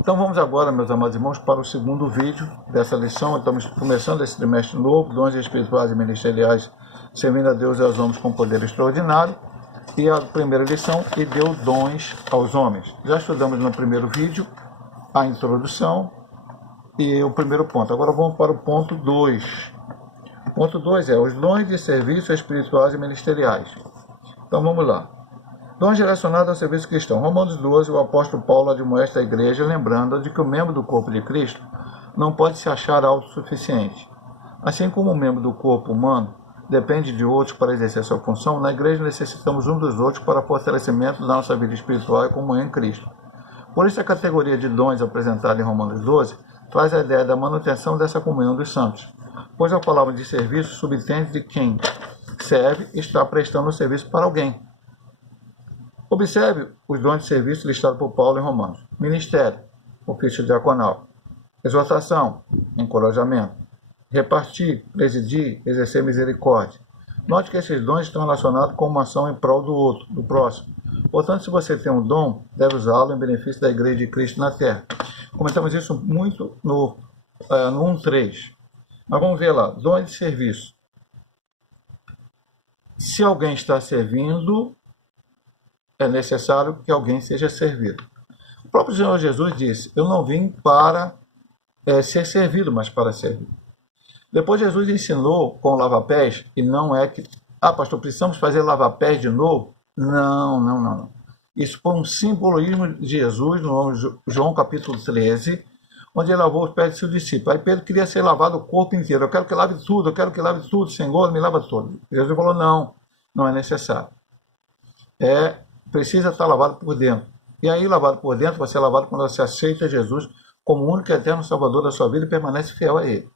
Então vamos agora, meus amados irmãos, para o segundo vídeo dessa lição. Estamos começando esse trimestre novo, dons espirituais e ministeriais, servindo a Deus e aos homens com poder extraordinário. E a primeira lição, e deu dons aos homens. Já estudamos no primeiro vídeo a introdução e o primeiro ponto. Agora vamos para o ponto 2. O ponto 2 é os dons de serviço espirituais e ministeriais. Então vamos lá. Dons relacionados ao serviço cristão. Romanos 12, o apóstolo Paulo admoesta a igreja, lembrando de que o membro do corpo de Cristo não pode se achar autossuficiente. Assim como o membro do corpo humano depende de outros para exercer sua função, na igreja necessitamos um dos outros para fortalecimento da nossa vida espiritual e comunhão em Cristo. Por isso a categoria de dons apresentada em Romanos 12 traz a ideia da manutenção dessa comunhão dos santos, pois a palavra de serviço subentende de quem serve está prestando o serviço para alguém. Observe os dons de serviço listados por Paulo em Romanos. Ministério, ofício diaconal. Exortação, encorajamento. Repartir, presidir, exercer misericórdia. Note que esses dons estão relacionados com uma ação em prol do outro, do próximo. Portanto, se você tem um dom, deve usá-lo em benefício da Igreja de Cristo na Terra. Comentamos isso muito no 1.3. Mas vamos ver lá, dons de serviço. Se alguém está servindo, é necessário que alguém seja servido. O próprio Senhor Jesus disse, eu não vim para ser servido, mas para servir. Depois Jesus ensinou com o lava-pés, e não é que, pastor, precisamos fazer lava-pés de novo? Não. Isso foi um simbolismo de Jesus, no João capítulo 13, onde ele lavou os pés de seus discípulos. Aí Pedro queria ser lavado o corpo inteiro. Eu quero que lave tudo, Senhor, me lava todo. Jesus falou, não é necessário. Precisa estar lavado por dentro. E aí, lavado por dentro, você é lavado quando você aceita Jesus como o único e eterno Salvador da sua vida e permanece fiel a Ele.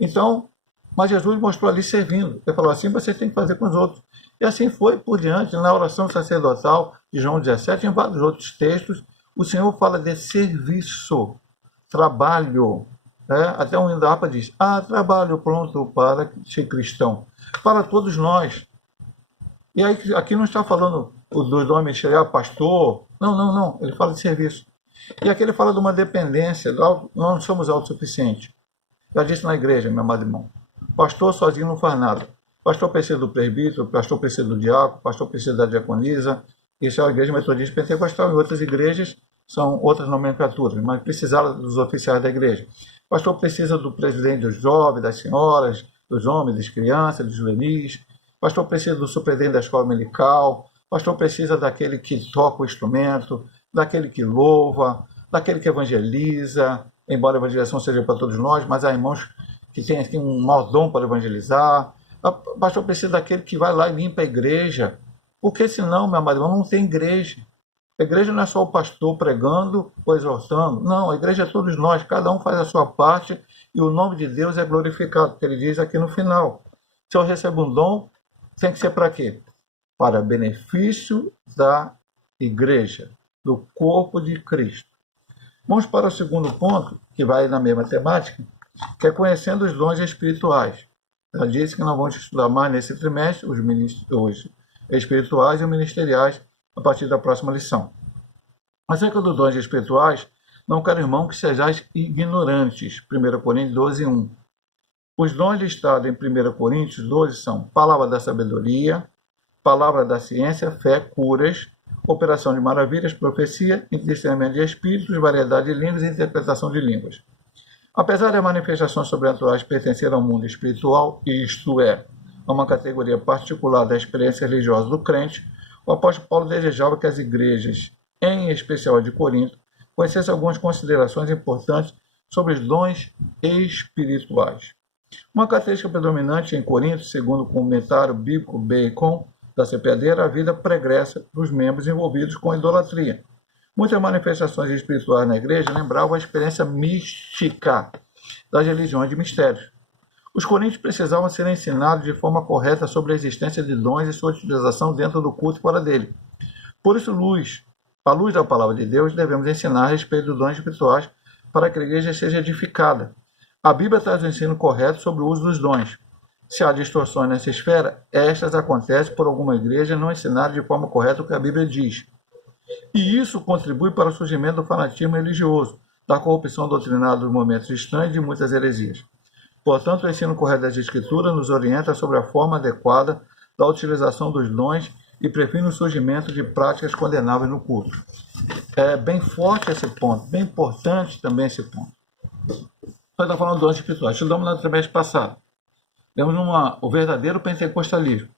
Então, mas Jesus mostrou ali servindo. Ele falou assim, você tem que fazer com os outros. E assim foi por diante, na oração sacerdotal de João 17, em vários outros textos, o Senhor fala de serviço, trabalho. Até o Indapa diz, trabalho pronto para ser cristão. Para todos nós. E aí, aqui não está falando dos dons ministeriais, pastor. Não. Ele fala de serviço. E aqui ele fala de uma dependência. Nós não somos autossuficientes. Já disse na igreja, meu amado irmão. Pastor sozinho não faz nada. Pastor precisa do presbítero, pastor precisa do diácono, pastor precisa da diaconisa. Isso é a igreja metodista pentecostal. Em outras igrejas são outras nomenclaturas, mas precisaram dos oficiais da igreja. Pastor precisa do presidente dos jovens, das senhoras, dos homens, das crianças, dos juvenis. Pastor precisa do superintendente da escola dominical. Pastor precisa daquele que toca o instrumento, daquele que louva, daquele que evangeliza, embora a evangelização seja para todos nós, mas há irmãos que têm um mau dom para evangelizar. O pastor precisa daquele que vai lá e limpa a igreja, porque senão, meu amado irmão, não tem igreja. A igreja não é só o pastor pregando ou exortando, não, a igreja é todos nós, cada um faz a sua parte e o nome de Deus é glorificado, que ele diz aqui no final. Se eu recebo um dom, tem que ser para quê? Para benefício da igreja, do corpo de Cristo. Vamos para o segundo ponto, que vai na mesma temática, que é conhecendo os dons espirituais. Já disse que nós vamos estudar mais nesse trimestre os espirituais e os ministeriais a partir da próxima lição. Acerca dos dons espirituais, não quero, irmão, que sejais ignorantes. 1 Coríntios 12, 1. Os dons listados em 1 Coríntios 12 são palavra da sabedoria, palavra da ciência, fé, curas, operação de maravilhas, profecia, discernimento de espíritos, variedade de línguas e interpretação de línguas. Apesar das manifestações sobrenaturais pertencerem ao mundo espiritual, isto é, a uma categoria particular da experiência religiosa do crente, o apóstolo Paulo desejava que as igrejas, em especial a de Corinto, conhecessem algumas considerações importantes sobre os dons espirituais. Uma característica predominante em Corinto, segundo o comentário bíblico Bacon, da CPAD, era a vida pregressa dos membros envolvidos com a idolatria. Muitas manifestações espirituais na igreja lembravam a experiência mística das religiões de mistérios. Os coríntios precisavam ser ensinados de forma correta sobre a existência de dons e sua utilização dentro do culto e fora dele. Por isso, à luz da palavra de Deus, devemos ensinar a respeito dos dons espirituais para que a igreja seja edificada. A Bíblia traz o ensino correto sobre o uso dos dons. Se há distorções nessa esfera, estas acontecem por alguma igreja não ensinar de forma correta o que a Bíblia diz. E isso contribui para o surgimento do fanatismo religioso, da corrupção doutrinária dos momentos estranhos e de muitas heresias. Portanto, o ensino correto das Escrituras nos orienta sobre a forma adequada da utilização dos dons e previne o surgimento de práticas condenáveis no culto. É bem forte esse ponto, bem importante também esse ponto. Nós estamos falando de dons espirituais. Estudamos no trimestre passado. Temos o verdadeiro pentecostalismo.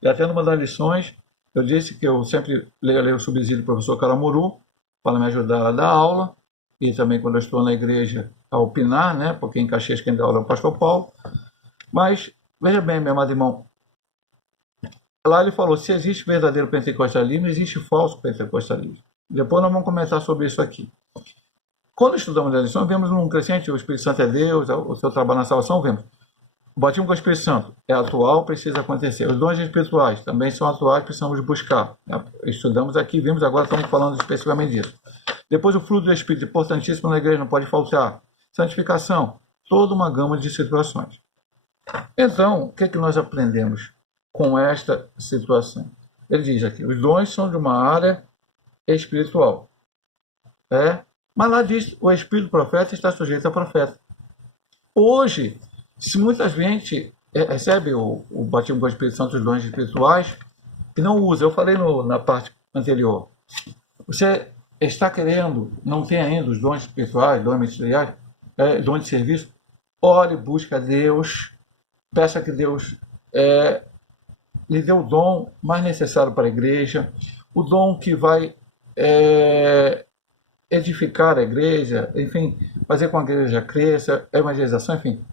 E até numa das lições, eu disse que eu sempre leio o subsídio do professor Caramuru para me ajudar a dar aula, e também quando eu estou na igreja a opinar, né? Porque em Caxias quem dá aula é o pastor Paulo. Mas, veja bem, meu amado irmão, lá ele falou, se existe verdadeiro pentecostalismo, existe falso pentecostalismo. Depois nós vamos comentar sobre isso aqui. Quando estudamos a lição, vemos um crescente, o Espírito Santo é Deus, o seu trabalho na salvação, vemos. O batismo com o Espírito Santo é atual, precisa acontecer. Os dons espirituais também são atuais, precisamos buscar. Estudamos aqui, vimos, agora estamos falando especificamente disso. Depois o fruto do Espírito, importantíssimo na igreja, não pode faltar. Santificação, toda uma gama de situações. Então, o que é que nós aprendemos com esta situação? Ele diz aqui, os dons são de uma área espiritual. Mas lá diz, o espírito do profeta está sujeito a profeta. Hoje, se muita gente recebe o batismo com o Espírito Santo, os dons espirituais, e não usa, eu falei na parte anterior, você está querendo, não tem ainda os dons espirituais, dons ministeriais, dons de serviço, ore, busque a Deus, peça que Deus lhe dê o dom mais necessário para a igreja, o dom que vai edificar a igreja, enfim, fazer com que a igreja cresça, evangelização, enfim.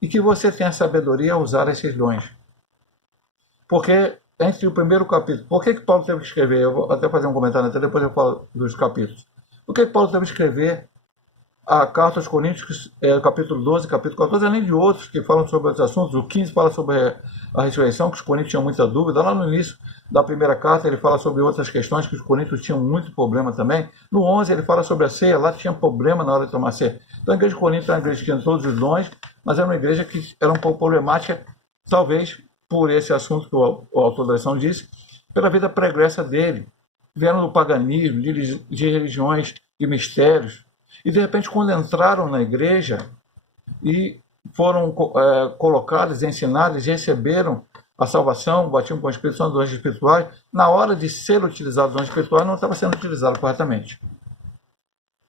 E que você tenha sabedoria a usar esses dons. Porque, entre o primeiro capítulo, por que Paulo teve que escrever? Eu vou até fazer um comentário, até depois eu falo dos capítulos. Por que Paulo teve que escrever a carta aos Coríntios, capítulo 12, capítulo 14, além de outros que falam sobre outros assuntos? O 15 fala sobre a ressurreição, que os coríntios tinham muita dúvida. Lá no início da primeira carta ele fala sobre outras questões que os coríntios tinham muito problema também. No 11 ele fala sobre a ceia, lá tinha problema na hora de tomar ceia. Então a igreja de Corinto era uma igreja que tinha todos os dons, mas era uma igreja que era um pouco problemática, talvez por esse assunto que o autor da lição disse, pela vida pregressa dele. Vieram do paganismo, de religiões, de mistérios, e de repente quando entraram na igreja e foram colocados, ensinados, receberam a salvação, o batismo com o Espírito Santo, dons espirituais, na hora de ser utilizado os dons espirituais, não estava sendo utilizado corretamente.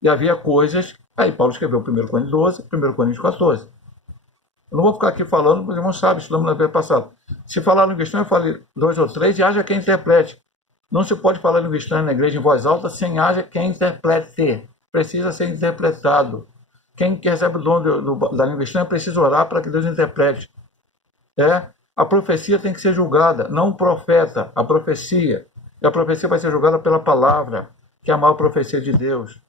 E havia coisas, aí Paulo escreveu 1 Coríntios 12, 1 Coríntios 14. Eu não vou ficar aqui falando, os irmãos sabem, estudamos na vez passada. Se falar língua estranha, eu fale 2 ou 3 e haja quem interprete. Não se pode falar língua estranha na igreja em voz alta sem haja quem interprete. Precisa ser interpretado. Quem recebe o dom da língua estranha precisa orar para que Deus interprete. A profecia tem que ser julgada, não o profeta, a profecia. E a profecia vai ser julgada pela palavra, que é a maior profecia de Deus.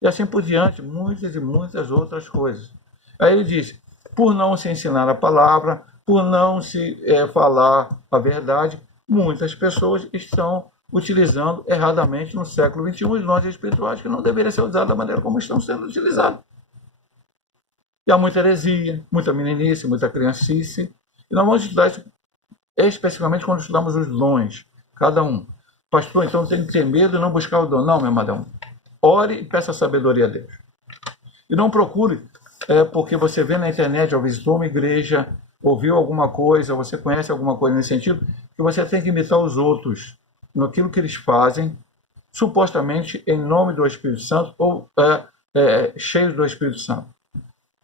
E assim por diante, muitas e muitas outras coisas. Aí ele diz, por não se ensinar a palavra, por não se falar a verdade, muitas pessoas estão utilizando erradamente no século XXI os dons espirituais que não deveriam ser usados da maneira como estão sendo utilizados. E há muita heresia, muita meninice, muita criancice. E nós vamos estudar isso especificamente quando estudamos os dons, cada um. Pastor, então tem que ter medo e não buscar o dom. Não, meu amadão. Ore e peça sabedoria a Deus. E não procure, porque você vê na internet, ou visitou uma igreja, ouviu alguma coisa, você conhece alguma coisa nesse sentido, que você tem que imitar os outros naquilo que eles fazem, supostamente em nome do Espírito Santo ou cheios do Espírito Santo.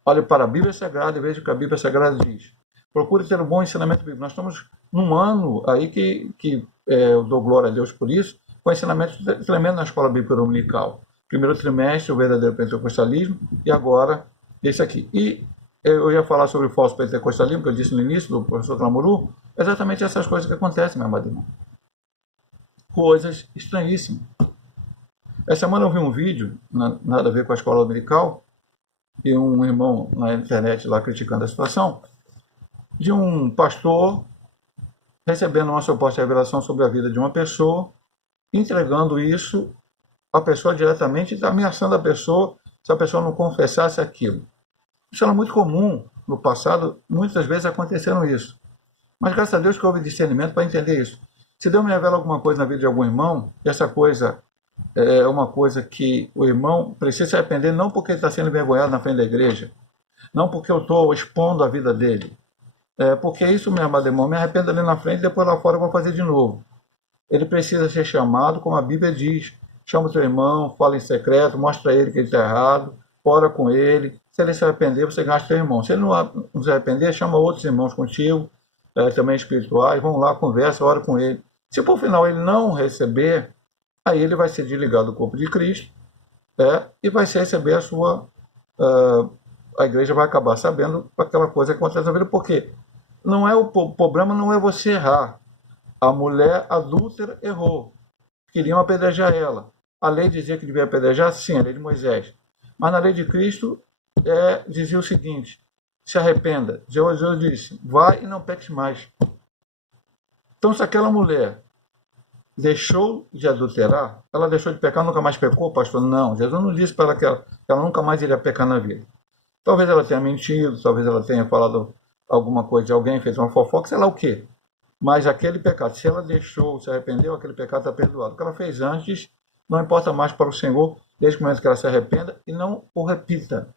Olhe para a Bíblia Sagrada e veja o que a Bíblia Sagrada diz. Procure ter um bom ensinamento bíblico. Nós estamos num ano aí que eu dou glória a Deus por isso, com ensinamento tremendo na escola bíblica dominical. Primeiro trimestre, o verdadeiro pentecostalismo, e agora esse aqui. E eu ia falar sobre o falso pentecostalismo, que eu disse no início, do professor Clamuru, exatamente essas coisas que acontecem, meu amado irmão. Coisas estranhíssimas. Essa semana eu vi um vídeo, nada a ver com a escola dominical, e um irmão na internet lá criticando a situação, de um pastor recebendo uma suposta revelação sobre a vida de uma pessoa, entregando isso à pessoa diretamente e ameaçando a pessoa se a pessoa não confessasse aquilo. Isso era muito comum no passado, muitas vezes aconteceram isso. Mas graças a Deus que houve discernimento para entender isso. Se Deus me revela alguma coisa na vida de algum irmão, e essa coisa é uma coisa que o irmão precisa se arrepender, não porque ele está sendo envergonhado na frente da igreja, não porque eu estou expondo a vida dele, porque isso mesmo, irmão, me arrependo ali na frente e depois lá fora eu vou fazer de novo. Ele precisa ser chamado, como a Bíblia diz. Chama o teu irmão, fala em secreto, mostra a ele que ele está errado, ora com ele. Se ele se arrepender, você gasta teu irmão. Se ele não se arrepender, chama outros irmãos contigo, também espirituais, vão lá, conversa, ora com ele. Se por final ele não receber, aí ele vai ser desligado do corpo de Cristo, e vai se receber a sua. A igreja vai acabar sabendo aquela coisa que acontece na vida, porque não é o problema não é você errar. A mulher adúltera errou. Queriam apedrejar ela. A lei dizia que devia apedrejar? Sim, a lei de Moisés. Mas na lei de Cristo dizia o seguinte: se arrependa. Jesus disse: vai e não peques mais. Então, se aquela mulher deixou de adulterar, ela deixou de pecar, nunca mais pecou, pastor? Não, Jesus não disse para ela que ela nunca mais iria pecar na vida. Talvez ela tenha mentido, talvez ela tenha falado alguma coisa de alguém, fez uma fofoca, sei lá o quê. Mas aquele pecado, se ela deixou, se arrependeu, aquele pecado está perdoado. O que ela fez antes não importa mais para o Senhor, desde o momento que ela se arrependa e não o repita.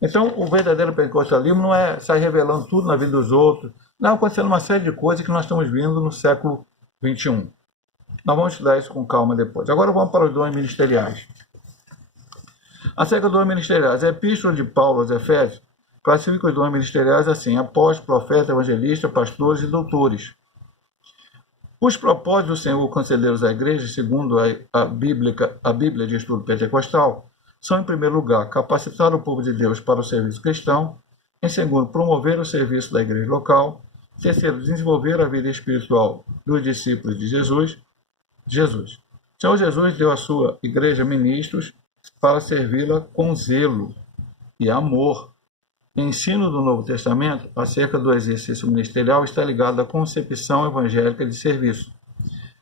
Então, o verdadeiro pentecostalismo não é sair revelando tudo na vida dos outros. Não, acontecendo uma série de coisas que nós estamos vendo no século XXI. Nós vamos estudar isso com calma depois. Agora vamos para os dons ministeriais. Acerca dos dons ministeriais, a epístola de Paulo aos Efésios classifica os dons ministeriais assim: apóstolos, profetas, evangelistas, pastores e doutores. Os propósitos do Senhor concederos à igreja, segundo a Bíblia de Estudo Pentecostal, são, em primeiro lugar, capacitar o povo de Deus para o serviço cristão; em segundo, promover o serviço da igreja local; em terceiro, desenvolver a vida espiritual dos discípulos de Jesus. O Senhor Jesus deu à sua igreja ministros para servi-la com zelo e amor. O ensino do Novo Testamento acerca do exercício ministerial está ligado à concepção evangélica de serviço,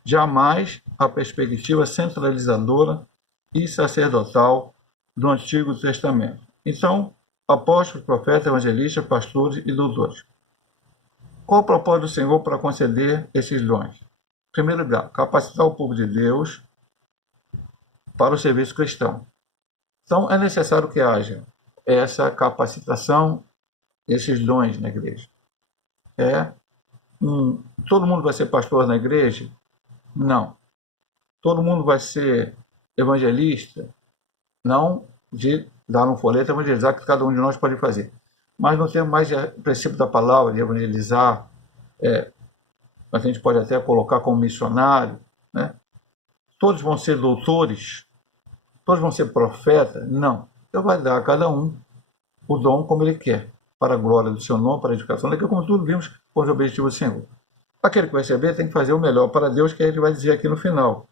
jamais à perspectiva centralizadora e sacerdotal do Antigo Testamento. Então, apóstolos, profetas, evangelistas, pastores e doutores. Qual o propósito do Senhor para conceder esses dons? Em primeiro lugar, capacitar o povo de Deus para o serviço cristão. Então, é necessário que haja essa capacitação, esses dons na igreja. Todo mundo vai ser pastor na igreja? Não. Todo mundo vai ser evangelista? Não de dar um folheto e evangelizar, que cada um de nós pode fazer. Mas não temos mais o princípio da palavra de evangelizar. A gente pode até colocar como missionário. Né? Todos vão ser doutores? Todos vão ser profetas? Não. Deus vai dar a cada um o dom como ele quer, para a glória do seu nome, para a edificação daqui, como tudo vimos com os objetivos do Senhor. Aquele que vai receber tem que fazer o melhor para Deus, que ele vai dizer aqui no final.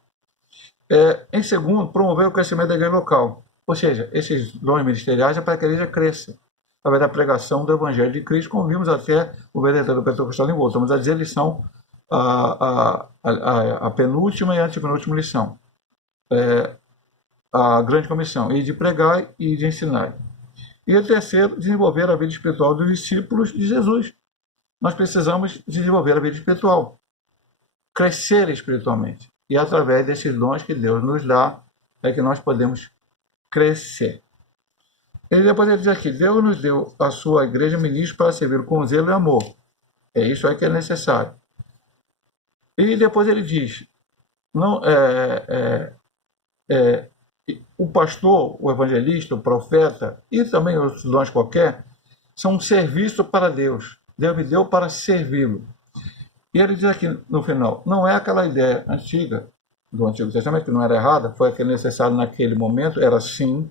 Em segundo, promover o crescimento da igreja local. Ou seja, esses dons ministeriais é para que a igreja cresça, através da pregação do Evangelho de Cristo, como vimos até o verdadeiro pentecostalismo. Voltamos a dizer, lição, a penúltima e a antepenúltima lição. A grande comissão, e de pregar e de ensinar. E o terceiro, desenvolver a vida espiritual dos discípulos de Jesus. Nós precisamos desenvolver a vida espiritual, crescer espiritualmente. E através desses dons que Deus nos dá, é que nós podemos crescer. E depois ele diz aqui: Deus nos deu a sua igreja ministros para servir com zelo e amor. É isso aí que é necessário. E depois ele diz: não, o pastor, o evangelista, o profeta e também outros dons qualquer são um serviço para Deus. Deus me deu para servi-lo. E ele diz aqui no final: não é aquela ideia antiga do Antigo Testamento, que não era errada, foi aquele necessário naquele momento, era sim,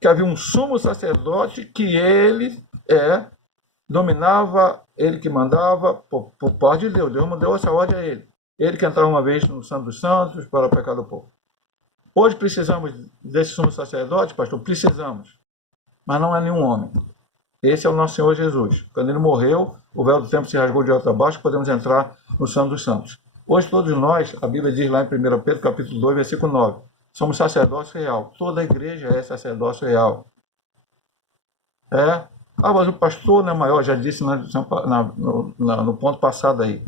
que havia um sumo sacerdote que ele dominava, ele que mandava por parte de Deus. Deus deu essa ordem a ele. Ele que entrava uma vez no Santo dos Santos para o pecado do povo. Hoje precisamos desse sumo sacerdote, pastor? Precisamos. Mas não é nenhum homem. Esse é o nosso Senhor Jesus. Quando ele morreu, o véu do templo se rasgou de alto a baixo, podemos entrar no Santo dos Santos. Hoje todos nós, a Bíblia diz lá em 1 Pedro, capítulo 2, versículo 9, somos sacerdócio real. Toda a igreja é sacerdócio real. Mas o pastor não é maior, já disse no ponto passado aí.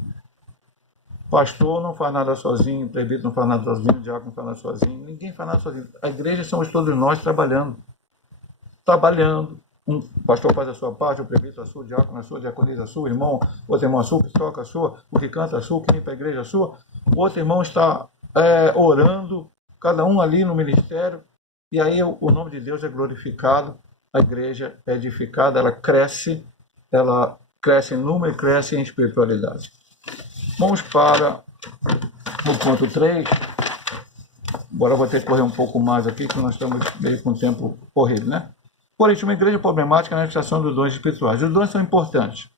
Pastor não faz nada sozinho, presbítero não faz nada sozinho, diácono não faz nada sozinho, ninguém faz nada sozinho. A igreja somos todos nós trabalhando. Um pastor faz a sua parte, o presbítero a sua, o diácono a sua, a diaconisa a sua, o irmão, outro irmão a sua, o que toca a sua, o que canta a sua, o que limpa a igreja a sua, o outro irmão está orando, cada um ali no ministério, e aí o nome de Deus é glorificado, a igreja é edificada, ela cresce em número e cresce em espiritualidade. Vamos para o ponto 3. Agora eu vou ter que correr um pouco mais aqui, que nós estamos meio com o tempo corrido, né? Porém, uma igreja problemática na administração dos dons espirituais. Os dons são importantes.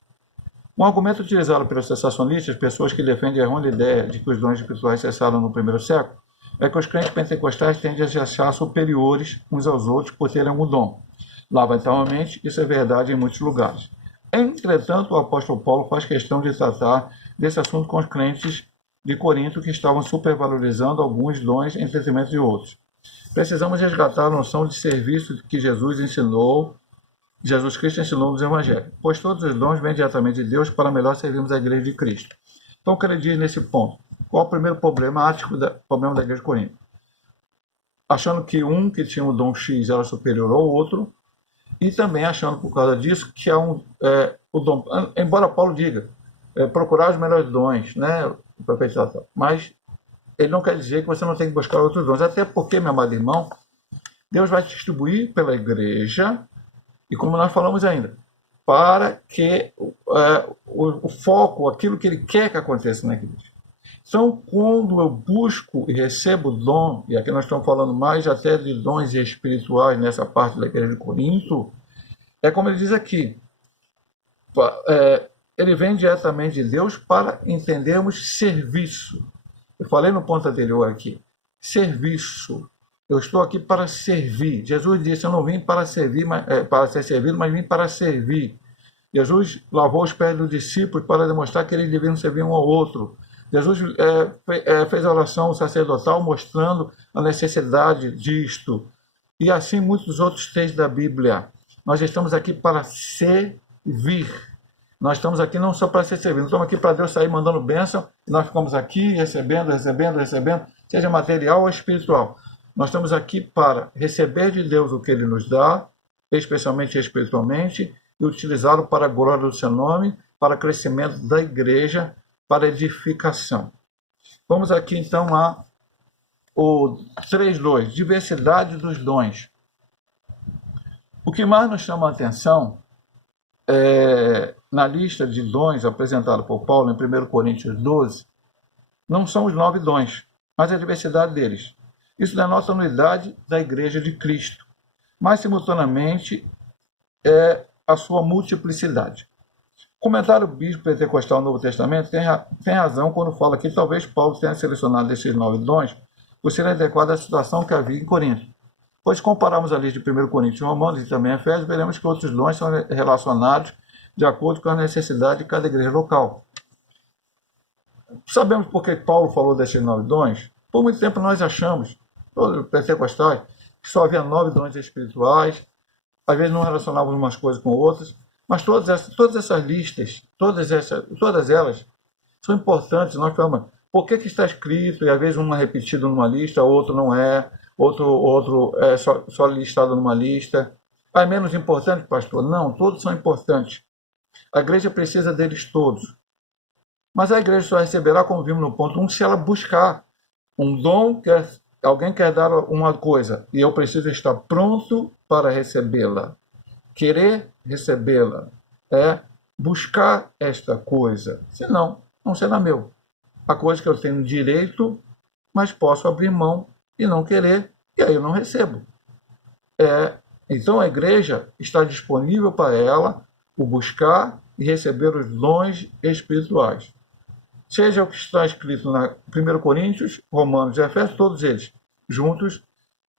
Um argumento utilizado pelos sensacionalistas, pessoas que defendem a errônea ideia de que os dons espirituais cessaram no primeiro século, é que os crentes pentecostais tendem a se achar superiores uns aos outros por terem um dom. Lamentavelmente, isso é verdade em muitos lugares. Entretanto, o apóstolo Paulo faz questão de tratar desse assunto com os crentes de Corinto que estavam supervalorizando alguns dons em detrimento de outros. Precisamos resgatar a noção de serviço que Jesus Cristo ensinou nos Evangelhos, pois todos os dons vêm diretamente de Deus para melhor servirmos a igreja de Cristo. Então, o que ele diz nesse ponto? Qual o primeiro problema da igreja de Corinto? Achando que um que tinha o dom X era superior ao outro, e também achando por causa disso que o dom, embora Paulo diga, procurar os melhores dons, né, mas ele não quer dizer que você não tem que buscar outros dons, até porque, meu amado irmão, Deus vai distribuir pela igreja, e como nós falamos ainda, para que o foco, aquilo que ele quer que aconteça na igreja. Então, quando eu busco e recebo dom, e aqui nós estamos falando mais até de dons espirituais nessa parte da igreja de Corinto, é como ele diz aqui, ele vem diretamente de Deus para entendermos serviço. Eu falei no ponto anterior aqui, serviço. Eu estou aqui para servir. Jesus disse, eu não vim para servir, para ser servido, mas vim para servir. Jesus lavou os pés dos discípulos para demonstrar que eles deviam servir um ao outro. Jesus fez a oração sacerdotal mostrando a necessidade disto. E assim muitos outros textos da Bíblia. Nós estamos aqui para servir. Nós estamos aqui não só para ser servidos, nós estamos aqui para Deus sair mandando bênção, e nós ficamos aqui recebendo, seja material ou espiritual. Nós estamos aqui para receber de Deus o que Ele nos dá, especialmente espiritualmente, e utilizá-lo para a glória do seu nome, para o crescimento da igreja, para edificação. Vamos aqui então a o 3.2, diversidade dos dons. O que mais nos chama a atenção na lista de dons apresentada por Paulo em 1 Coríntios 12, não são os 9 dons, mas a diversidade deles. Isso denota a unidade da igreja de Cristo, mas simultaneamente a sua multiplicidade. O comentário bispo pentecostal no Novo Testamento tem razão quando fala que talvez Paulo tenha selecionado esses 9 dons por ser adequado à situação que havia em Corinto. Pois se compararmos a lista de 1 Coríntios, Romanos e também Efésios, veremos que outros dons são relacionados de acordo com a necessidade de cada igreja local. Sabemos por que Paulo falou desses 9 dons? Por muito tempo nós achamos, todos pentecostais, que só havia 9 dons espirituais, às vezes não relacionavam umas coisas com outras, mas todas essas listas, todas elas são importantes. Nós falamos, por que está escrito, e às vezes um é repetido numa lista, outro não é, outro é só listado numa lista. É menos importante, pastor? Não, todos são importantes. A igreja precisa deles todos. Mas a igreja só receberá, como vimos no ponto 1, se ela buscar um dom, alguém quer dar uma coisa, e eu preciso estar pronto para recebê-la. Querer recebê-la é buscar esta coisa. Senão, não será meu. A coisa que eu tenho direito, mas posso abrir mão e não querer, e aí eu não recebo. Então a igreja está disponível para ela o buscar e receber os dons espirituais. Seja o que está escrito na 1 Coríntios, Romanos e Efésios, todos eles juntos,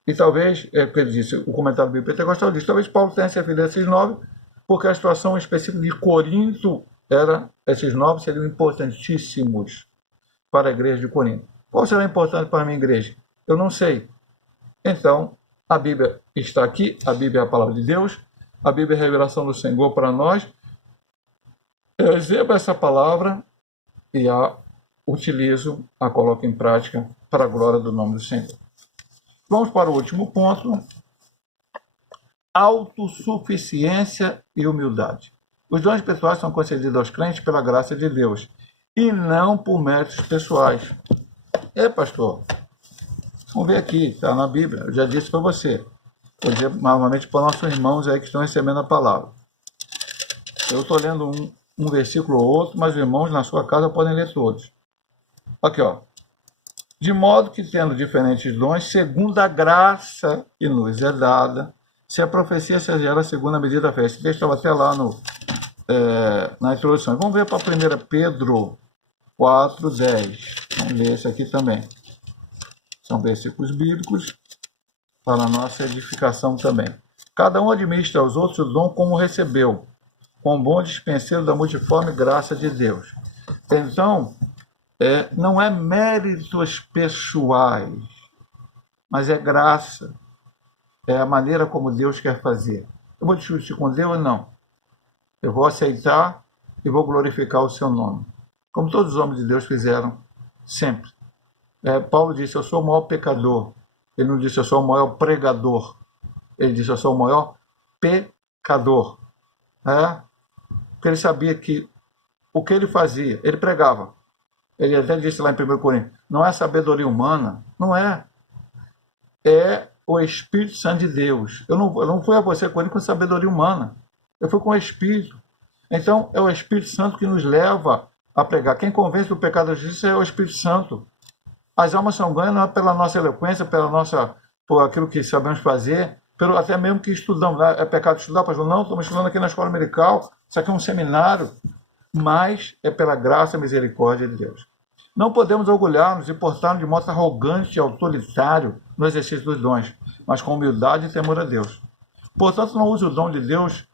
e talvez, ele disse, o comentário bíblico pentecostal diz, talvez Paulo tenha se referido a esses 9, porque a situação específica de Corinto esses 9 seriam importantíssimos para a igreja de Corinto. Qual será importante para a minha igreja? Eu não sei. Então, a Bíblia está aqui, a Bíblia é a palavra de Deus, a Bíblia é a revelação do Senhor para nós. Eu recebo essa palavra e utilizo, a coloco em prática para a glória do nome do Senhor. Vamos para o último ponto: autossuficiência e humildade. Os dons pessoais são concedidos aos crentes pela graça de Deus e não por méritos pessoais. Pastor, vamos ver aqui, está na Bíblia, eu já disse para você. Vou dizer novamente para nossos irmãos aí que estão recebendo a palavra. Eu estou lendo um versículo ou outro, mas os irmãos na sua casa podem ler todos. Aqui, ó. De modo que, tendo diferentes dons, segundo a graça que nos é dada, se a profecia se gera segundo a medida da fé. Esse texto estava até lá na introdução. Vamos ver para 1 Pedro 4:10. Vamos ler esse aqui também. São versículos bíblicos para a nossa edificação também. Cada um administra aos outros o dom como recebeu, com bom dispenseiro da multiforme graça de Deus. Então, não é méritos pessoais, mas é graça. É a maneira como Deus quer fazer. Eu vou discutir com Deus? Não. Eu vou aceitar e vou glorificar o seu nome. Como todos os homens de Deus fizeram, sempre. Paulo disse, eu sou o maior pecador. Ele não disse, eu sou o maior pregador. Ele disse, eu sou o maior pecador. Porque ele sabia que o que ele fazia, ele pregava. Ele até disse lá em 1 Coríntios, não é sabedoria humana, não é. É o Espírito Santo de Deus. Eu não fui a você, Coríntios, com sabedoria humana. Eu fui com o Espírito. Então, é o Espírito Santo que nos leva a pregar. Quem convence do pecado da justiça é o Espírito Santo. As almas são ganhas não é pela nossa eloquência, por aquilo que sabemos fazer, pelo até mesmo que estudamos. É pecado estudar, pastor? Não, estamos estudando aqui na escola dominical. Isso aqui é um seminário. Mas é pela graça e misericórdia de Deus. Não podemos orgulhar-nos e portar-nos de modo arrogante e autoritário no exercício dos dons, mas com humildade e temor a Deus. Portanto, não use o dom de Deus,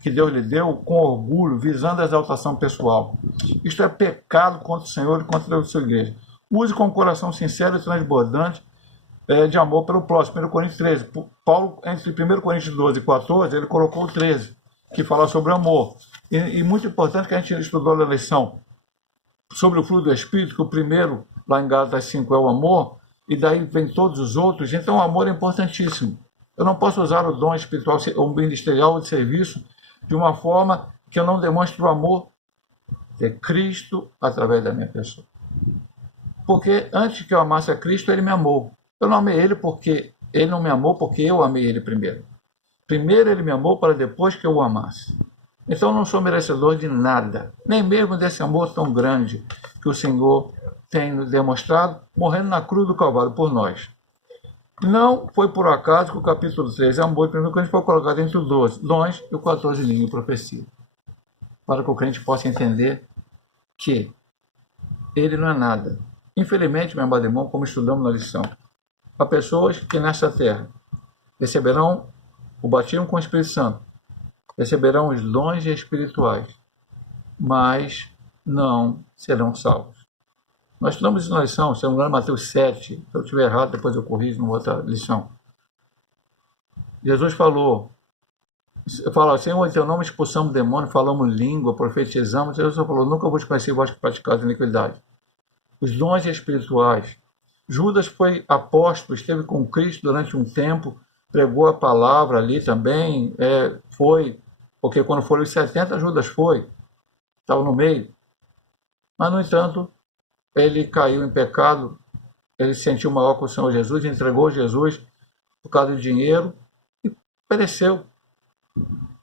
que Deus lhe deu, com orgulho, visando a exaltação pessoal. Isto é pecado contra o Senhor e contra a sua igreja. Use com um coração sincero e transbordante de amor pelo próximo. 1 Coríntios 13. Paulo, entre 1 Coríntios 12 e 14, ele colocou o 13, que fala sobre amor. E muito importante que a gente estudou na lição sobre o fruto do Espírito, que o primeiro, lá em Gálatas 5, é o amor, e daí vem todos os outros. Então o amor é importantíssimo. Eu não posso usar o dom espiritual, ou ministerial, ou de serviço, de uma forma que eu não demonstre o amor de Cristo através da minha pessoa. Porque antes que eu amasse a Cristo, ele me amou. Eu não amei ele porque ele não me amou, porque eu amei ele primeiro. Primeiro ele me amou para depois que eu o amasse. Então eu não sou merecedor de nada, nem mesmo desse amor tão grande que o Senhor tem nos demonstrado, morrendo na cruz do Calvário por nós. Não foi por acaso que o capítulo 3 é amor, primeiro que a gente foi colocado entre os 12 dons e o 14 língua e profecia. Para que o crente possa entender que ele não é nada. Infelizmente, meu amado irmão, como estudamos na lição, há pessoas que nessa terra receberão o batismo com o Espírito Santo, receberão os dons espirituais, mas não serão salvos. Nós estudamos isso na lição, se não me engano, Mateus 7, se eu estiver errado, depois eu corrijo numa outra lição. Jesus falou, Senhor, em teu nome expulsamos demônio, falamos língua, profetizamos. Jesus falou, nunca vos conheci vós que praticais iniquidade. Os dons espirituais. Judas foi apóstolo, esteve com Cristo durante um tempo, pregou a palavra ali também, porque quando foram os 70, Judas estava no meio. Mas, no entanto, ele caiu em pecado, ele se sentiu maior que o Senhor Jesus, entregou Jesus por causa de dinheiro e pereceu.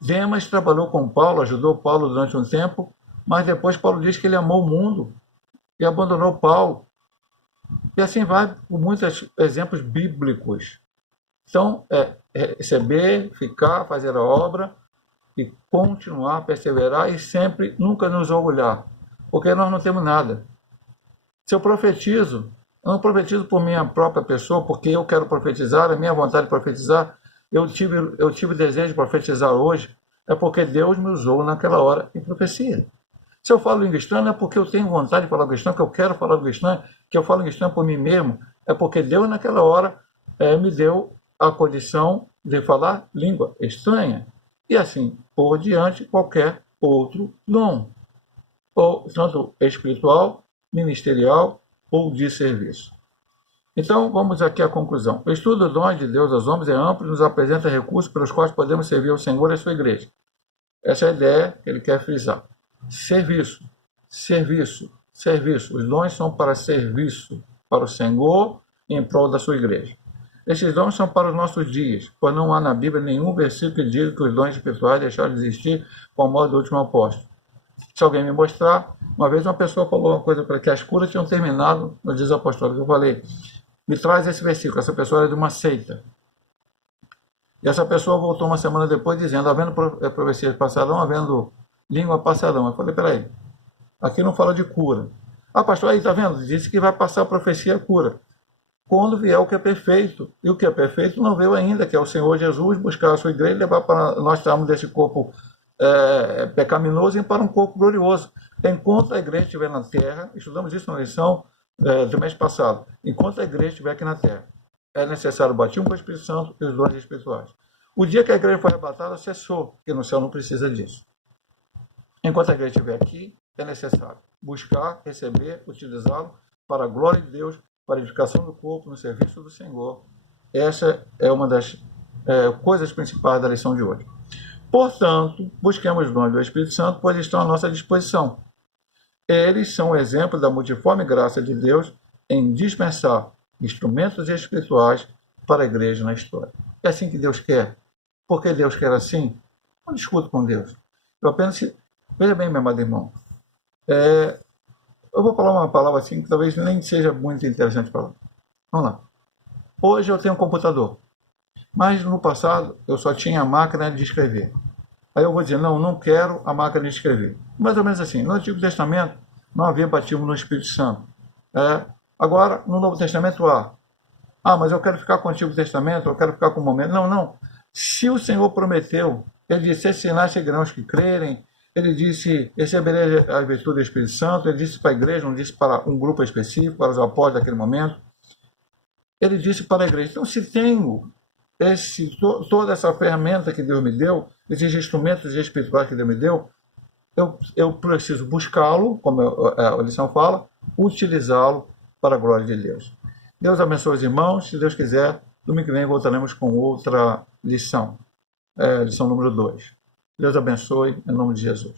Demas trabalhou com Paulo, ajudou Paulo durante um tempo, mas depois Paulo diz que ele amou o mundo e abandonou Paulo. E assim vai por muitos exemplos bíblicos. Então, receber, ficar, fazer a obra e continuar, perseverar e sempre, nunca nos orgulhar, porque nós não temos nada. Se eu profetizo, eu não profetizo por minha própria pessoa, porque eu quero profetizar, a minha vontade de profetizar, eu tive desejo de profetizar hoje, é porque Deus me usou naquela hora em profecia. Se eu falo inglês estranho, não é porque eu tenho vontade de falar inglês estranho, que eu quero falar inglês estranho, que eu falo inglês estranho por mim mesmo, é porque Deus naquela hora me deu a condição de falar língua estranha. E assim, por diante, qualquer outro dom, ou tanto espiritual ministerial ou de serviço. Então, vamos aqui à conclusão. O estudo dos dons de Deus aos homens é amplo e nos apresenta recursos pelos quais podemos servir ao Senhor e à sua igreja. Essa é a ideia que ele quer frisar. Serviço, serviço, serviço. Os dons são para serviço, para o Senhor e em prol da sua igreja. Estes dons são para os nossos dias, pois não há na Bíblia nenhum versículo que diga que os dons espirituais deixaram de existir com a morte do último apóstolo. Se alguém me mostrar, uma vez uma pessoa falou uma coisa para que as curas tinham terminado nos dias apostólicos. Eu falei, me traz esse versículo. Essa pessoa era de uma seita. E essa pessoa voltou uma semana depois dizendo, havendo profecias passarão, havendo língua passarão. Eu falei, peraí, aqui não fala de cura. Ah, pastor, aí tá vendo? Disse que vai passar a profecia a cura. Quando vier o que é perfeito. E o que é perfeito não veio ainda, que é o Senhor Jesus buscar a sua igreja e levar para nós estarmos desse corpo pecaminoso e para um corpo glorioso. Enquanto a igreja estiver na terra, estudamos isso na lição do mês passado, enquanto a igreja estiver aqui na terra, é necessário o batismo com o Espírito Santo e os dons espirituais. O dia que a igreja foi arrebatada, cessou, porque no céu não precisa disso. Enquanto a igreja estiver aqui, é necessário buscar, receber, utilizá-lo para a glória de Deus, para a edificação do corpo, no serviço do Senhor. Essa é uma das coisas principais da lição de hoje. Portanto, busquemos os dons do Espírito Santo, pois estão à nossa disposição. Eles são o exemplo da multiforme graça de Deus em dispensar instrumentos espirituais para a igreja na história. É assim que Deus quer. Por que Deus quer assim? Não discuto com Deus. Eu apenas... Veja bem, meu amado irmão. Eu vou falar uma palavra assim que talvez nem seja muito interessante para lá. Vamos lá. Hoje eu tenho um computador. Mas no passado eu só tinha a máquina de escrever. Aí eu vou dizer, não quero a máquina de escrever. Mais ou menos assim. No Antigo Testamento não havia batismo no Espírito Santo. Agora, no Novo Testamento há. Mas eu quero ficar com o Antigo Testamento, eu quero ficar com o momento. Não. Se o Senhor prometeu, ele disse, esses sinais seguirão os que crerem. Ele disse, receberei a virtude do Espírito Santo. Ele disse para a igreja, não disse para um grupo específico, para os apóstolos daquele momento. Ele disse para a igreja. Então, se tenho toda essa ferramenta que Deus me deu, esses instrumentos espirituais que Deus me deu, eu preciso buscá-lo, como a lição fala, utilizá-lo para a glória de Deus. Deus abençoe os irmãos. Se Deus quiser, domingo que vem voltaremos com outra lição, lição número 2. Deus abençoe, em nome de Jesus.